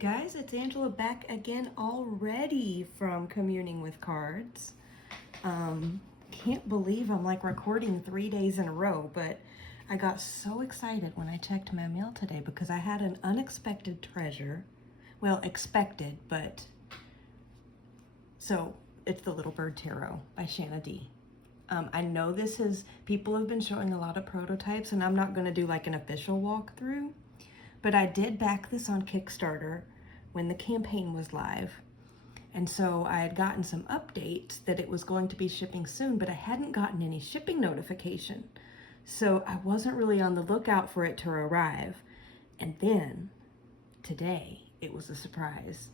Guys, it's Angela back again already from Communing with Cards. Can't believe I'm like recording 3 days in a row, but I got so excited when I checked my mail today because I had an unexpected treasure. Well, expected, but so it's the Little Bird Tarot by Shanna D. I know people have been showing a lot of prototypes, and I'm not going to do like an official walkthrough, but I did back this on Kickstarter when the campaign was live. And so I had gotten some updates that it was going to be shipping soon, but I hadn't gotten any shipping notification. So I wasn't really on the lookout for it to arrive. And then today it was a surprise.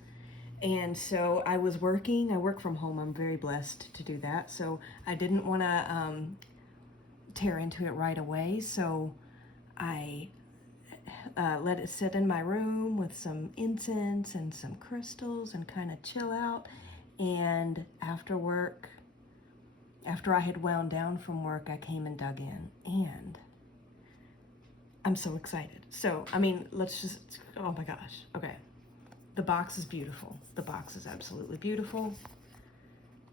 And so I work from home. I'm very blessed to do that. So I didn't want to tear into it right away. So I let it sit in my room with some incense and some crystals and kind of chill out. And after I had wound down from work, I came and dug in, and I'm so excited. So, oh my gosh. Okay. The box is beautiful. The box is absolutely beautiful.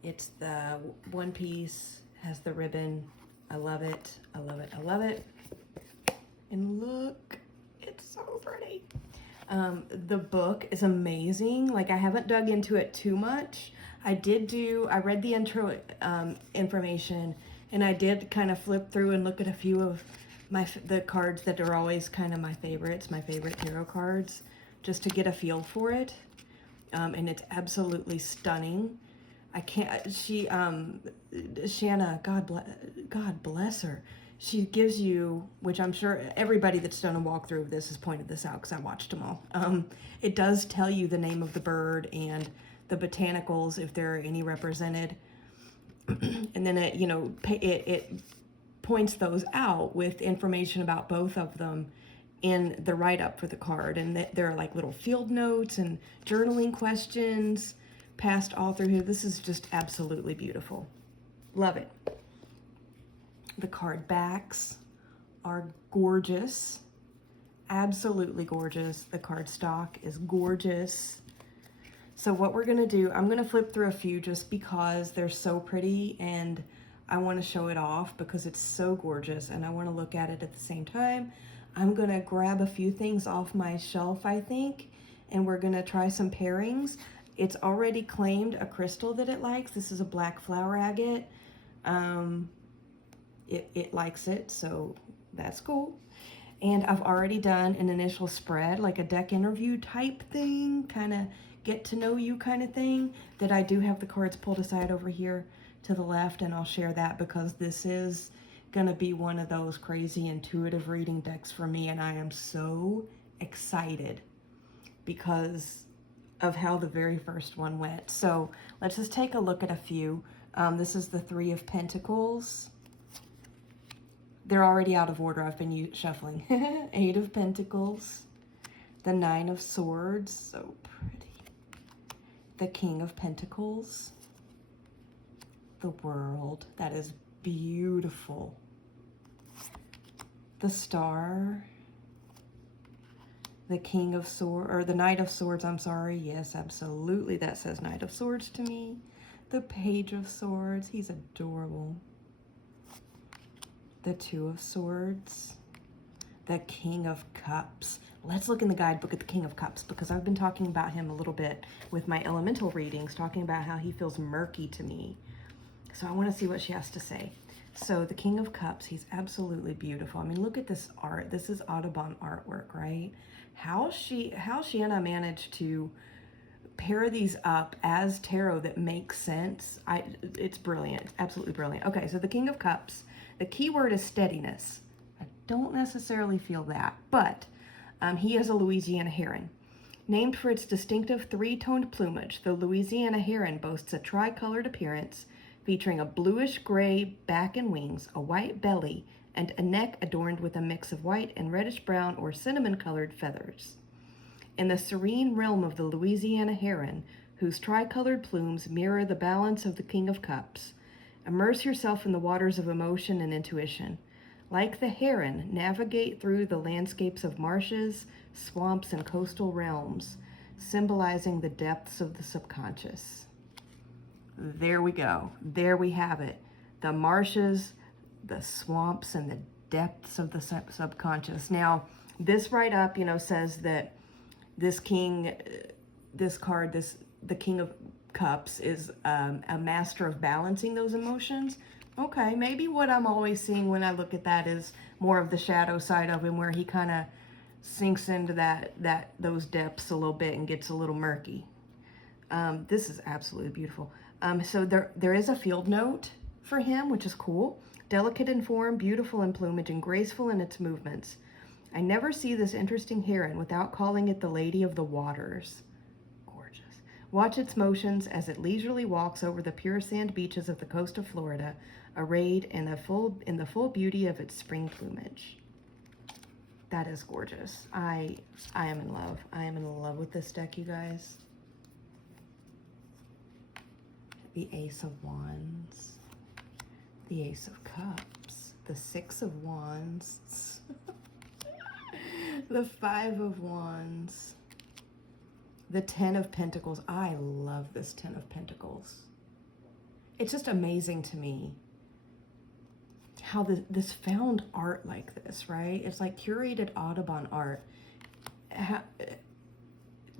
It's the one piece, has the ribbon. I love it. I love it. I love it. And look, it's so pretty. The book is amazing. Like, I haven't dug into it too much. I read the intro information, and I did kind of flip through and look at a few of the cards that are always kind of my favorite tarot cards, just to get a feel for it. And it's absolutely stunning. Shanna, God bless her. She gives you, which I'm sure everybody that's done a walkthrough of this has pointed this out because I watched them all. It does tell you the name of the bird and the botanicals, if there are any represented. And then it points those out with information about both of them in the write-up for the card. And there are like little field notes and journaling questions passed all through here. This is just absolutely beautiful. Love it. The card backs are gorgeous, absolutely gorgeous. The card stock is gorgeous. So what we're gonna do, I'm gonna flip through a few just because they're so pretty, and I wanna show it off because it's so gorgeous, and I wanna look at it at the same time. I'm gonna grab a few things off my shelf, I think, and we're gonna try some pairings. It's already claimed a crystal that it likes. This is a black flower agate. It likes it, so that's cool. And I've already done an initial spread, like a deck interview type thing, kind of get to know you kind of thing, that I do have the cards pulled aside over here to the left, and I'll share that because this is gonna be one of those crazy intuitive reading decks for me, and I am so excited because of how the very first one went. So let's just take a look at a few. This is the Three of Pentacles. They're already out of order. I've been shuffling. Eight of Pentacles. The Nine of Swords. So pretty. The King of Pentacles. The World. That is beautiful. The Star. The King of Swords, or the Knight of Swords, I'm sorry. Yes, absolutely. That says Knight of Swords to me. The Page of Swords. He's adorable. The Two of Swords, the King of Cups. Let's look in the guidebook at the King of Cups because I've been talking about him a little bit with my elemental readings, talking about how he feels murky to me. So I want to see what she has to say. So the King of Cups, he's absolutely beautiful. I mean, look at this art. This is Audubon artwork, right? How Shanna managed to pair these up as tarot that makes sense. It's brilliant. It's absolutely brilliant. Okay, so the King of Cups. The key word is steadiness. I don't necessarily feel that, but he is a Louisiana heron. Named for its distinctive three-toned plumage, the Louisiana heron boasts a tricolored appearance featuring a bluish-gray back and wings, a white belly, and a neck adorned with a mix of white and reddish-brown or cinnamon-colored feathers. In the serene realm of the Louisiana heron, whose tricolored plumes mirror the balance of the King of Cups, immerse yourself in the waters of emotion and intuition. Like the heron, navigate through the landscapes of marshes, swamps, and coastal realms. symbolizing the depths of the subconscious. There we go. There we have it. The marshes, the swamps, and the depths of the subconscious. Now, this right up, says that this king, this card, the King of Cups is a master of balancing those emotions. Okay, maybe what I'm always seeing when I look at that is more of the shadow side of him, where he kind of sinks into those depths a little bit and gets a little murky. This is absolutely beautiful. So there is a field note for him, which is cool. Delicate in form, beautiful in plumage, and graceful in its movements. I never see this interesting heron without calling it the Lady of the Waters. Gorgeous. Watch its motions as it leisurely walks over the pure sand beaches of the coast of Florida, arrayed in the full beauty of its spring plumage. That is gorgeous. I am in love. I am in love with this deck, you guys. The Ace of Wands, the Ace of Cups, the Six of Wands, the Five of Wands, the Ten of Pentacles. I love this Ten of Pentacles. It's just amazing to me how this found art like this, right? It's like curated Audubon art.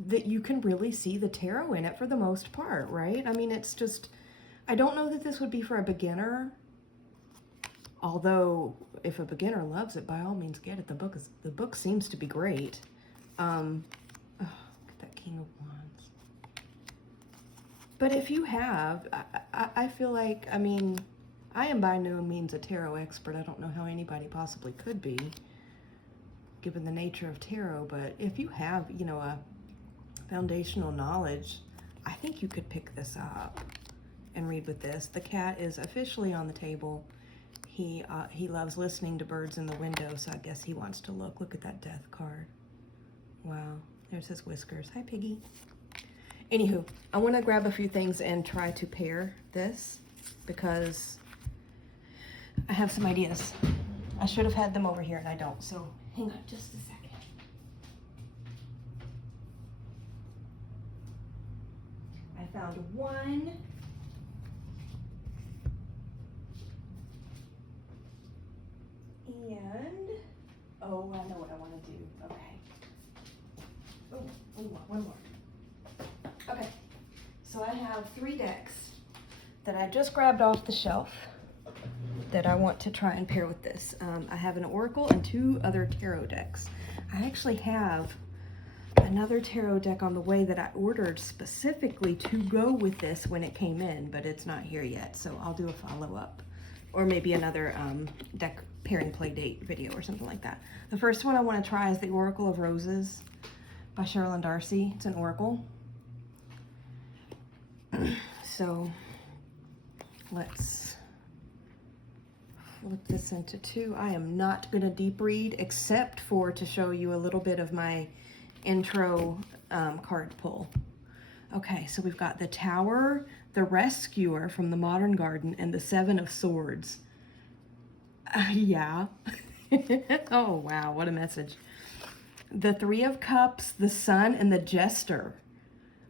That you can really see the tarot in it for the most part, right? I mean, it's just, I don't know that this would be for a beginner. Although, if a beginner loves it, by all means get it. The book seems to be great. Oh, look at that King of Wands. But if you have, I feel like, I mean, I am by no means a tarot expert. I don't know how anybody possibly could be, given the nature of tarot. But if you have, a foundational knowledge, I think you could pick this up and read with this. The cat is officially on the table. He loves listening to birds in the window, so I guess he wants to look. Look at that Death card. Wow, there's his whiskers. Hi, Piggy. Anywho, I want to grab a few things and try to pair this because I have some ideas. I should have had them over here and I don't, so hang on just a second. I found one. And, oh, I know what I want to do. Okay. Oh, one more. Okay. So I have 3 decks that I just grabbed off the shelf that I want to try and pair with this. I have an Oracle and 2 other tarot decks. I actually have another tarot deck on the way that I ordered specifically to go with this when it came in, but it's not here yet, so I'll do a follow-up. Or maybe another deck pairing play date video or something like that. The first one I want to try is the Oracle of Roses by Sherilyn Darcy. It's an oracle. So let's flip this into 2. I am not going to deep read except for to show you a little bit of my intro card pull. Okay, so we've got the Tower, the Rescuer from the Modern Garden, and the 7 of Swords. Yeah. Oh, wow, what a message. The 3 of Cups, the Sun, and the Jester.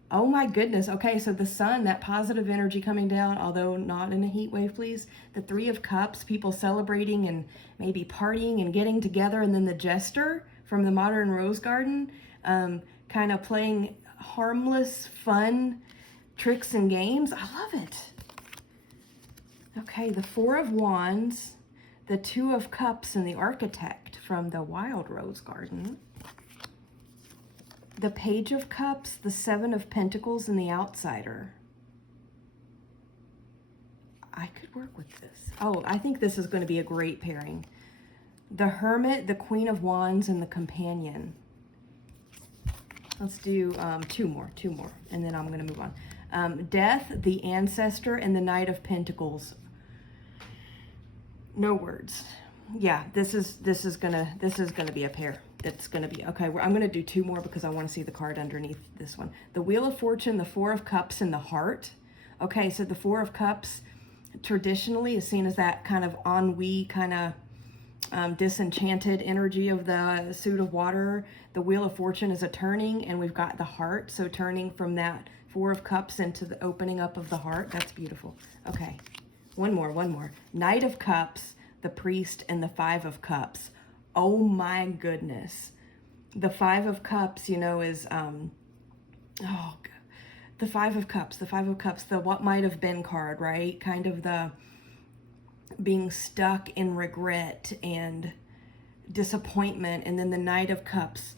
Oh my goodness. Okay, so the Sun, that positive energy coming down, although not in a heat wave, please. The 3 of Cups, people celebrating and maybe partying and getting together. And then the Jester from the Modern Rose Garden, kind of playing harmless, fun tricks and games. I love it. Okay, the 4 of Wands, the 2 of Cups, and the Architect from the Wild Rose Garden. The Page of Cups, the 7 of Pentacles, and the Outsider. I could work with this. Oh, I think this is going to be a great pairing. The Hermit, the Queen of Wands, and the Companion. Let's do 2 more, and then I'm going to move on. Death, the Ancestor, and the Knight of Pentacles. No words. Yeah, this is gonna be a pair. It's gonna be okay. I'm gonna do 2 more because I want to see the card underneath this one. The Wheel of Fortune, the 4 of Cups, and the Heart. Okay, so the 4 of Cups traditionally is seen as that kind of ennui, kind of disenchanted energy of the suit of water. The Wheel of Fortune is a turning, and we've got the heart. So turning from that Four of Cups into the opening up of the heart. That's beautiful. Okay, one more. Knight of Cups, the Priest, and the Five of Cups. Oh my goodness. The Five of Cups, you know, is, the Five of Cups, the what might have been card, right? Kind of the being stuck in regret and disappointment. And then the Knight of Cups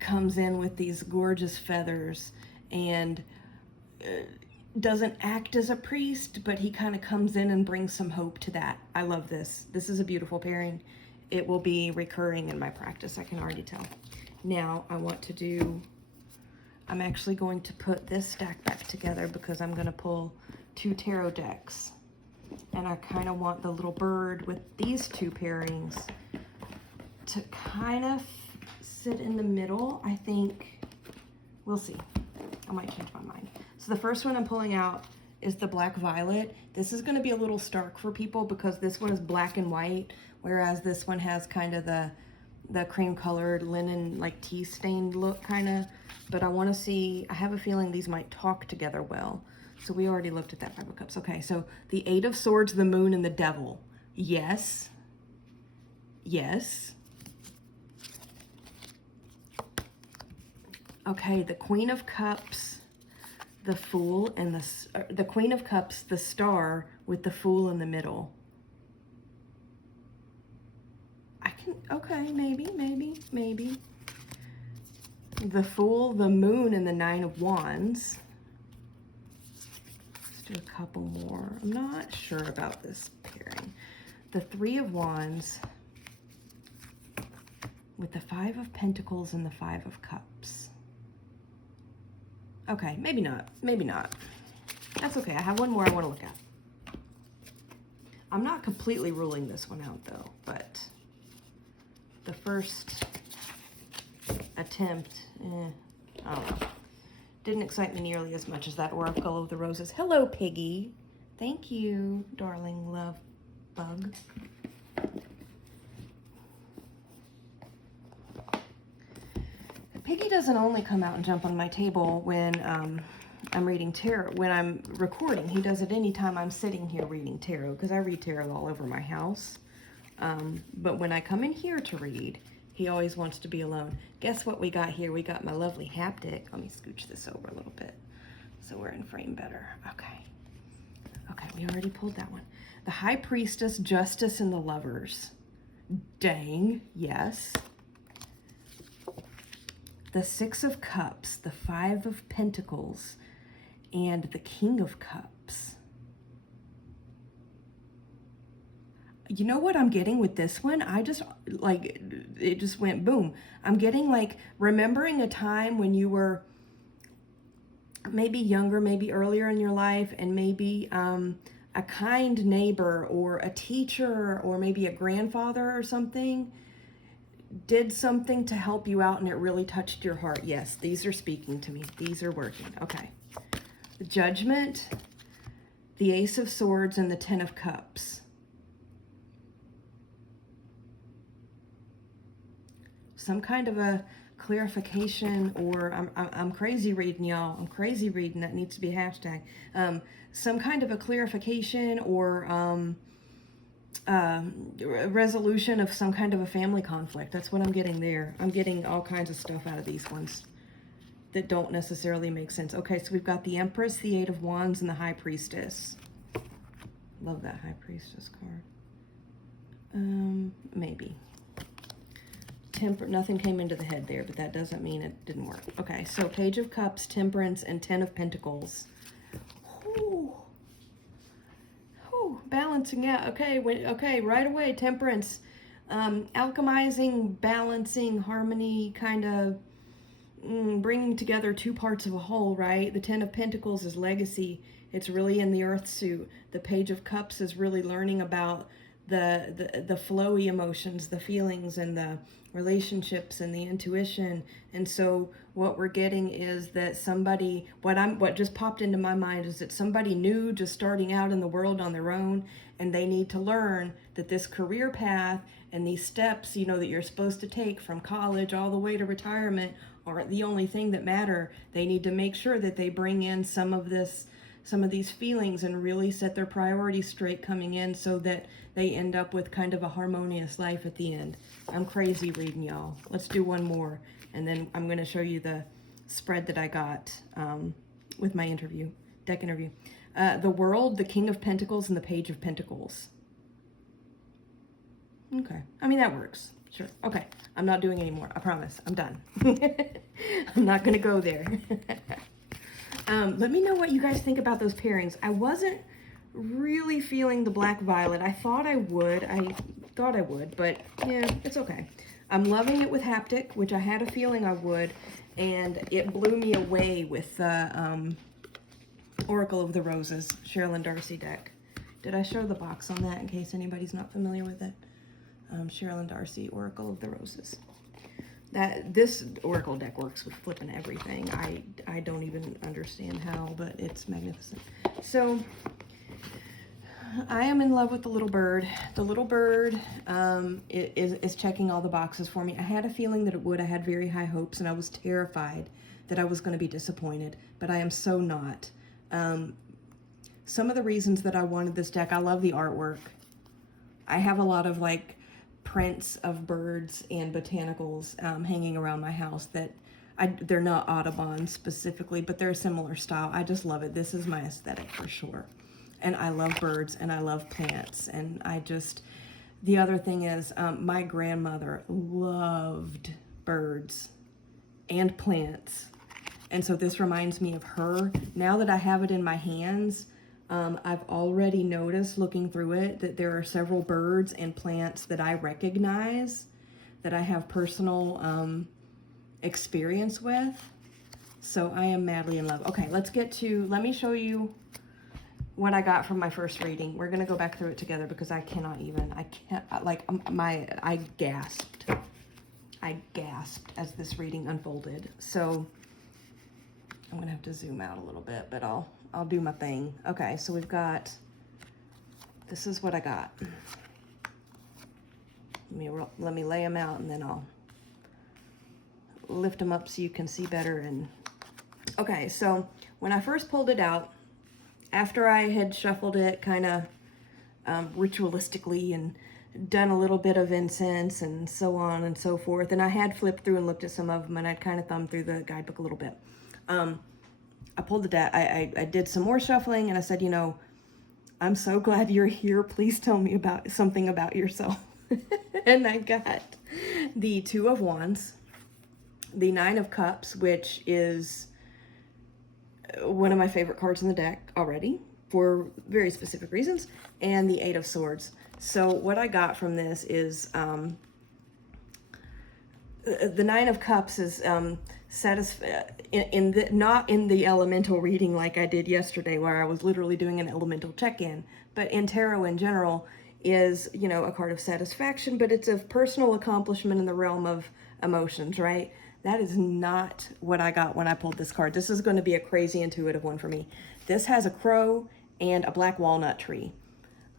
comes in with these gorgeous feathers and doesn't act as a priest, but he kind of comes in and brings some hope to that. I love this. This is a beautiful pairing. It will be recurring in my practice, I can already tell. Now I'm actually going to put this stack back together because I'm going to pull 2 tarot decks. And I kind of want the little bird with these 2 pairings to kind of sit in the middle. I think, we'll see. I might change my mind. So the first one I'm pulling out is the Black Violet. This is going to be a little stark for people because this one is black and white, whereas this one has kind of the cream colored linen, like tea stained look kind of. But I want to see, I have a feeling these might talk together well. So we already looked at that Five of Cups. Okay, so the Eight of Swords, the Moon, and the Devil. Yes. Yes. Okay, the Queen of Cups, the Fool, and the Queen of Cups, the Star, with the Fool in the middle. Okay, maybe. The Fool, the Moon, and the Nine of Wands. Let's do a couple more. I'm not sure about this pairing. The Three of Wands with the Five of Pentacles and the Five of Cups. Okay, maybe not. That's okay. I have one more I want to look at. I'm not completely ruling this one out though, but the first attempt, I don't know. Didn't excite me nearly as much as that Oracle of the Roses. Hello, Piggy. Thank you, darling love bug. Piggy doesn't only come out and jump on my table when I'm reading tarot, when I'm recording. He does it anytime I'm sitting here reading tarot, because I read tarot all over my house. But when I come in here to read, he always wants to be alone. Guess what we got here? We got my lovely haptic. Let me scooch this over a little bit so we're in frame better. Okay, we already pulled that one. The High Priestess, Justice, and the Lovers. Dang, yes. The Six of Cups, the Five of Pentacles, and the King of Cups. You know what I'm getting with this one? I just, like, it just went boom. I'm getting, like, remembering a time when you were maybe younger, maybe earlier in your life, and maybe a kind neighbor or a teacher or maybe a grandfather or something did something to help you out and it really touched your heart. Yes, these are speaking to me. These are working. Okay. The Judgment, the Ace of Swords, and the Ten of Cups. Some kind of a clarification, or I'm crazy reading, y'all. I'm crazy reading. That needs to be a hashtag. Some kind of a clarification or resolution of some kind of a family conflict. That's what I'm getting there. I'm getting all kinds of stuff out of these ones that don't necessarily make sense. Okay, so we've got the Empress, the Eight of Wands, and the High Priestess. Love that High Priestess card. Maybe. Nothing came into the head there, but that doesn't mean it didn't work. Okay, so Page of Cups, Temperance, and Ten of Pentacles. Ooh. Ooh, balancing out. Okay, okay, right away, Temperance. Alchemizing, balancing, harmony, kind of bringing together two parts of a whole, right? The Ten of Pentacles is legacy. It's really in the earth suit. The Page of Cups is really learning about the flowy emotions, the feelings, and the relationships and the intuition. And so what we're getting is that somebody, what just popped into my mind is that somebody new, just starting out in the world on their own, and they need to learn that this career path And these steps, you know, that you're supposed to take from college all the way to retirement aren't the only thing that matter. They need to make sure that they bring in some of these feelings and really set their priorities straight coming in so that they end up with kind of a harmonious life at the end. I'm crazy reading, y'all. Let's do one more, and then I'm going to show you the spread that I got with my deck interview. The World, the King of Pentacles, and the Page of Pentacles. Okay. I mean, that works. Sure. Okay. I'm not doing any more. I promise. I'm done. I'm not going to go there. Let me know what you guys think about those pairings. I wasn't really feeling the Black Violet. I thought I would, but yeah, it's okay. I'm loving it with Haptic, which I had a feeling I would, and it blew me away with the Oracle of the Roses, Sherilyn Darcy deck. Did I show the box on that in case anybody's not familiar with it? Sherilyn Darcy, Oracle of the Roses. This Oracle deck works with flipping everything. I don't even understand how, but it's magnificent. So I am in love with the little bird. The little bird is checking all the boxes for me. I had a feeling that it would. I had very high hopes, and I was terrified that I was going to be disappointed, but I am so not. Some of the reasons that I wanted this deck, I love the artwork. I have a lot of like prints of birds and botanicals hanging around my house that they're not Audubon specifically, but they're a similar style. I just love it. This is my aesthetic for sure. And I love birds and I love plants. And the other thing is my grandmother loved birds and plants. And so this reminds me of her. Now that I have it in my hands, I've already noticed looking through it that there are several birds and plants that I recognize, that I have personal experience with. So I am madly in love. Okay, let me show you what I got from my first reading. We're gonna go back through it together because I gasped as this reading unfolded. So I'm gonna have to zoom out a little bit, but I'll do my thing. Okay, so this is what I got. Let me lay them out and then I'll lift them up so you can see better. And okay, so when I first pulled it out, after I had shuffled it kind of ritualistically and done a little bit of incense and so on and so forth, and I had flipped through and looked at some of them, and I'd kind of thumbed through the guidebook a little bit. I pulled the deck. I did some more shuffling, and I said, I'm so glad you're here. Please tell me about something about yourself. And I got the Two of Wands, the Nine of Cups, which is one of my favorite cards in the deck already for very specific reasons, and the Eight of Swords. So what I got from this is the Nine of Cups is not in the elemental reading like I did yesterday, where I was literally doing an elemental check-in, but in tarot in general is, a card of satisfaction, but it's of personal accomplishment in the realm of emotions, right? That is not what I got when I pulled this card. This is going to be a crazy intuitive one for me. This has a crow and a black walnut tree.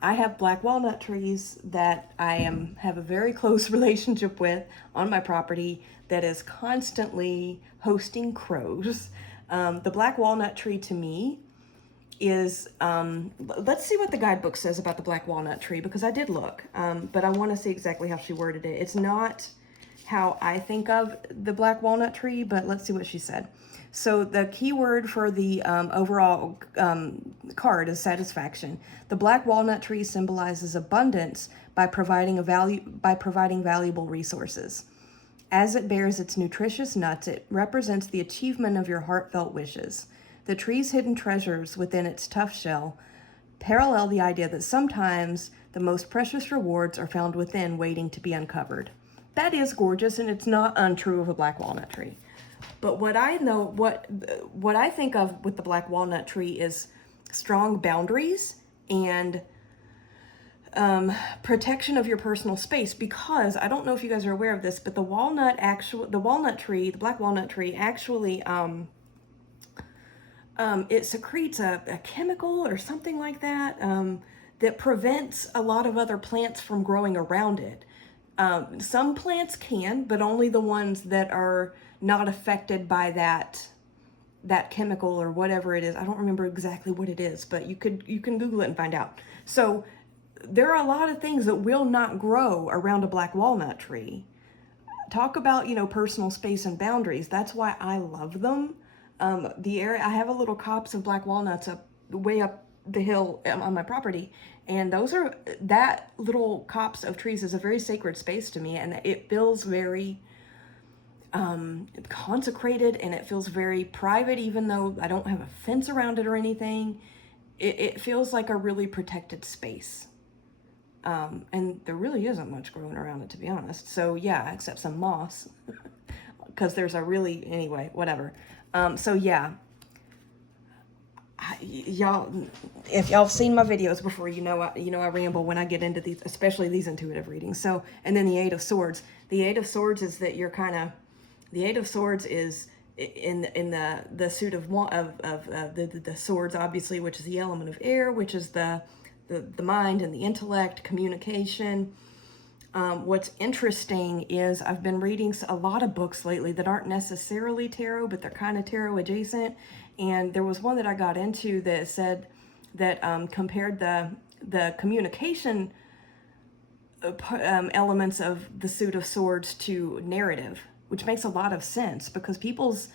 I have black walnut trees that I have a very close relationship with on my property that is constantly hosting crows. The black walnut tree to me is, let's see what the guidebook says about the black walnut tree, because I did look, but I want to see exactly how she worded it. It's not how I think of the black walnut tree, but let's see what she said. So the key word for the overall card is satisfaction. The black walnut tree symbolizes abundance by providing valuable resources. As it bears its nutritious nuts, it represents the achievement of your heartfelt wishes. The tree's hidden treasures within its tough shell parallel the idea that sometimes the most precious rewards are found within, waiting to be uncovered. That is gorgeous, and it's not untrue of a black walnut tree. But what I think of with the black walnut tree is strong boundaries and protection of your personal space, because I don't know if you guys are aware of this, but the black walnut tree actually it secretes a chemical or something like that that prevents a lot of other plants from growing around it. Some plants can, but only the ones that are not affected by that chemical or whatever it is. I don't remember exactly what it is, but you can Google it and find out. So there are a lot of things that will not grow around a black walnut tree. Talk about, personal space and boundaries. That's why I love them. The area, I have a little copse of black walnuts way up the hill on my property, and that little copse of trees is a very sacred space to me, and it feels very consecrated, and it feels very private, even though I don't have a fence around it or anything. It feels like a really protected space. And there really isn't much growing around it, to be honest. So yeah, except some moss, because there's anyway, whatever. So yeah, y'all, if y'all have seen my videos before, I ramble when I get into these, especially these intuitive readings. So, and then the Eight of Swords. The Eight of Swords is that the Eight of Swords is in the suit of the swords, obviously, which is the element of air, which is the mind and the intellect, communication. What's interesting is I've been reading a lot of books lately that aren't necessarily tarot, but they're kind of tarot adjacent. And there was one that I got into that said that compared the communication elements of the suit of swords to narrative, which makes a lot of sense because people's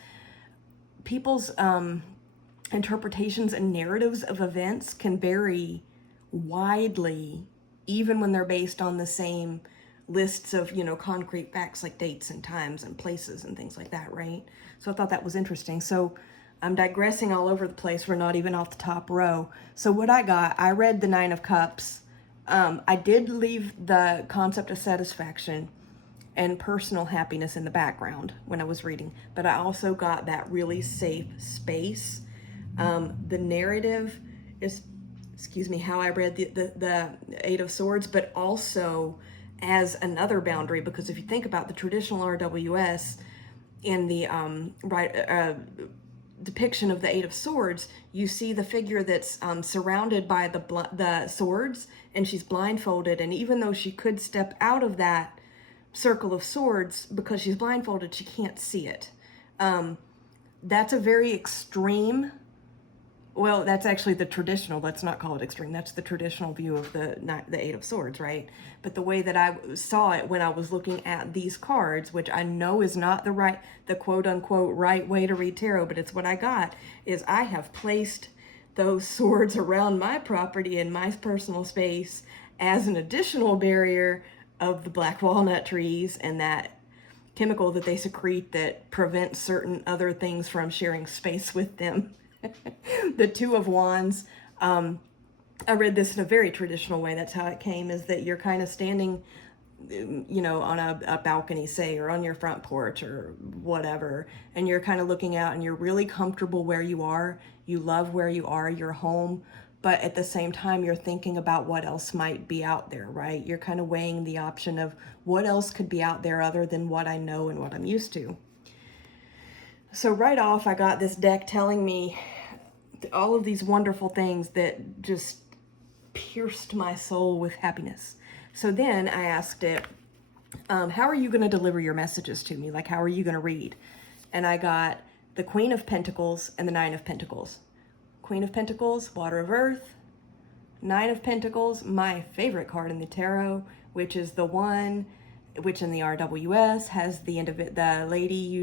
interpretations and narratives of events can vary widely, even when they're based on the same lists of, concrete facts like dates and times and places and things like that, right? So I thought that was interesting. So I'm digressing all over the place. We're not even off the top row. So what I read the Nine of Cups. I did leave the concept of satisfaction and personal happiness in the background when I was reading, but I also got that really safe space. The narrative is, how I read the Eight of Swords, but also as another boundary, because if you think about the traditional RWS in the depiction of the Eight of Swords, you see the figure that's surrounded by the swords, and she's blindfolded, and even though she could step out of that circle of swords, because she's blindfolded, she can't see it. That's a very extreme, well, that's actually the traditional, let's not call it extreme, that's the traditional view of the Eight of Swords, right? But the way that I saw it when I was looking at these cards, which I know is not the quote unquote right way to read tarot, but it's what I got, is I have placed those swords around my property and my personal space as an additional barrier of the black walnut trees and that chemical that they secrete that prevents certain other things from sharing space with them. The Two of Wands. I read this in a very traditional way. That's how it came, is that you're kind of standing, on a balcony, say, or on your front porch or whatever, and you're kind of looking out and you're really comfortable where you are. You love where you are, you're home, but at the same time, you're thinking about what else might be out there, right? You're kind of weighing the option of what else could be out there other than what I know and what I'm used to. So right off, I got this deck telling me all of these wonderful things that just pierced my soul with happiness. So then I asked it, how are you going to deliver your messages to me? Like, how are you going to read? And I got the Queen of Pentacles and the Nine of Pentacles. Queen of Pentacles, Water of Earth. Nine of Pentacles, my favorite card in the tarot, which is the one which in the RWS has the lady,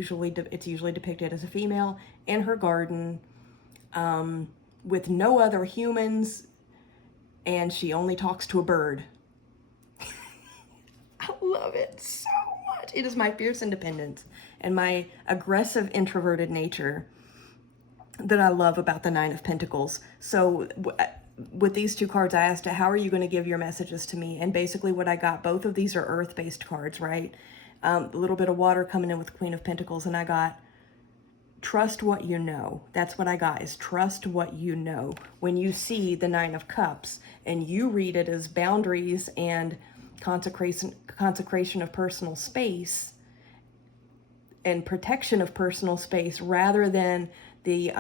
it's usually depicted as a female, in her garden with no other humans, and she only talks to a bird. I love it so much. It is my fierce independence and my aggressive introverted nature that I love about the Nine of Pentacles. So with these two cards, I asked it, how are you going to give your messages to me? And basically what I got, both of these are earth-based cards, right? A little bit of water coming in with Queen of Pentacles, and I got trust what you know. That's what I got, is trust what you know. When you see the Nine of Cups and you read it as boundaries and consecration of personal space and protection of personal space, rather than the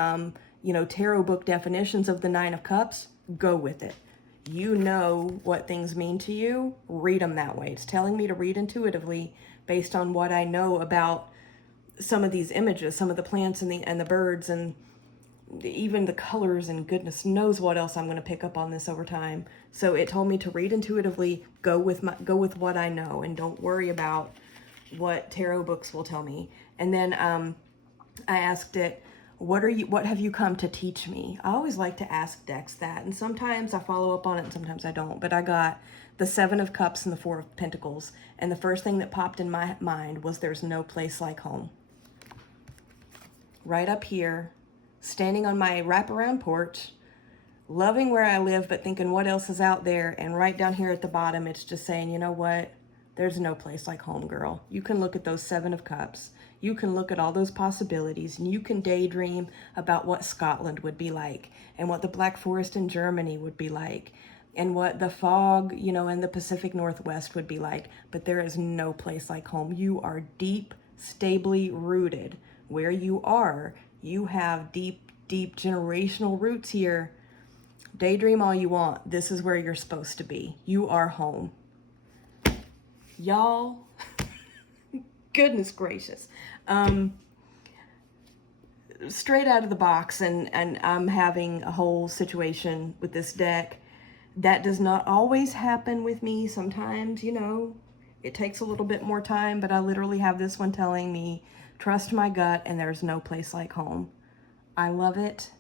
tarot book definitions of the Nine of Cups, go with it. you know what things mean to you, read them that way. It's telling me to read intuitively based on what I know about some of these images, some of the plants and the birds and even the colors, and goodness knows what else I'm going to pick up on this over time. So it told me to read intuitively, go with what I know, and don't worry about what tarot books will tell me. And then I asked it, what have you come to teach me? I always like to ask decks that, and sometimes I follow up on it and sometimes I don't. But I got the Seven of Cups and the Four of Pentacles, and the first thing that popped in my mind was there's no place like home. Right up here, standing on my wraparound porch, loving where I live, but thinking what else is out there. And right down here at the bottom, it's just saying, you know what? There's no place like home, girl. You can look at those Seven of Cups. You can look at all those possibilities, and you can daydream about what Scotland would be like, and what the Black Forest in Germany would be like, and what the fog, you know, in the Pacific Northwest would be like. But there is no place like home. You are deep, stably rooted where you are. You have deep, deep generational roots here. Daydream all you want. This is where you're supposed to be. You are home. Y'all, goodness gracious. Straight out of the box, and I'm having a whole situation with this deck. That does not always happen with me. Sometimes, you know, it takes a little bit more time, but I literally have this one telling me, trust my gut, and there's no place like home. I love it.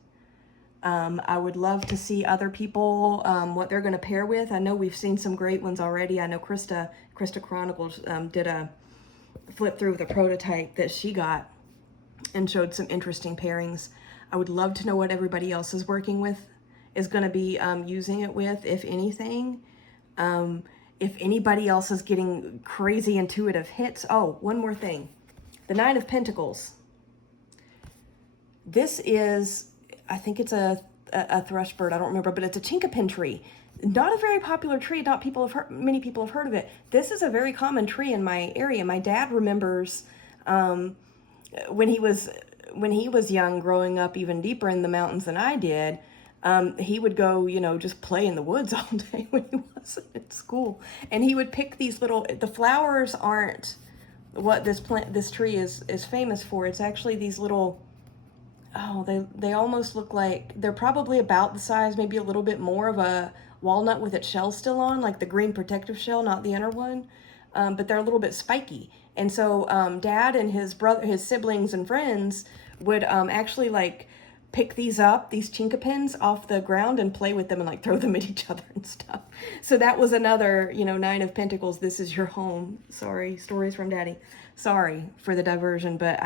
I would love to see other people, what they're going to pair with. I know we've seen some great ones already. I know Krista Chronicles did a flip through the prototype that she got and showed some interesting pairings. I would love to know what everybody else is working with, is going to be using it with, if anything. If anybody else is getting crazy intuitive hits. Oh, one more thing. The Nine of Pentacles. This is, I think it's a thrush bird, I don't remember, but it's a chinkapin tree. Not a very popular tree. Many people have heard of it. This is a very common tree in my area. My dad remembers when he was young, growing up even deeper in the mountains than I did. He would go, you know, just play in the woods all day when he wasn't at school, and he would pick these little. The flowers aren't what this tree is famous for. It's actually these little. Oh, they almost look like they're probably about the size, maybe a little bit more of a walnut with its shell still on, like the green protective shell, not the inner one. But they're a little bit spiky. And so Dad and his siblings and friends would actually like pick these chinkapins off the ground and play with them and like throw them at each other and stuff. So that was another, you know, Nine of Pentacles. This is your home. Sorry, stories from Daddy. Sorry for the diversion, but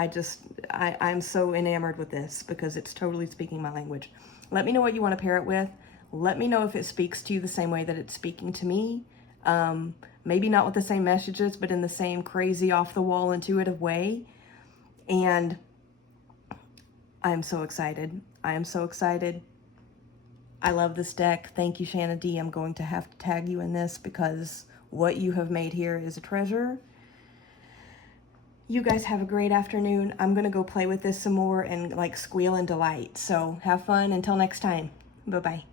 I'm so enamored with this because it's totally speaking my language. Let me know what you want to pair it with. Let me know if it speaks to you the same way that it's speaking to me. Maybe not with the same messages, but in the same crazy off-the-wall intuitive way. And I'm so excited. I am so excited. I love this deck. Thank you, Shanna D. I'm going to have to tag you in this because what you have made here is a treasure. You guys have a great afternoon. I'm going to go play with this some more and like squeal in delight. So have fun. Until next time. Bye-bye.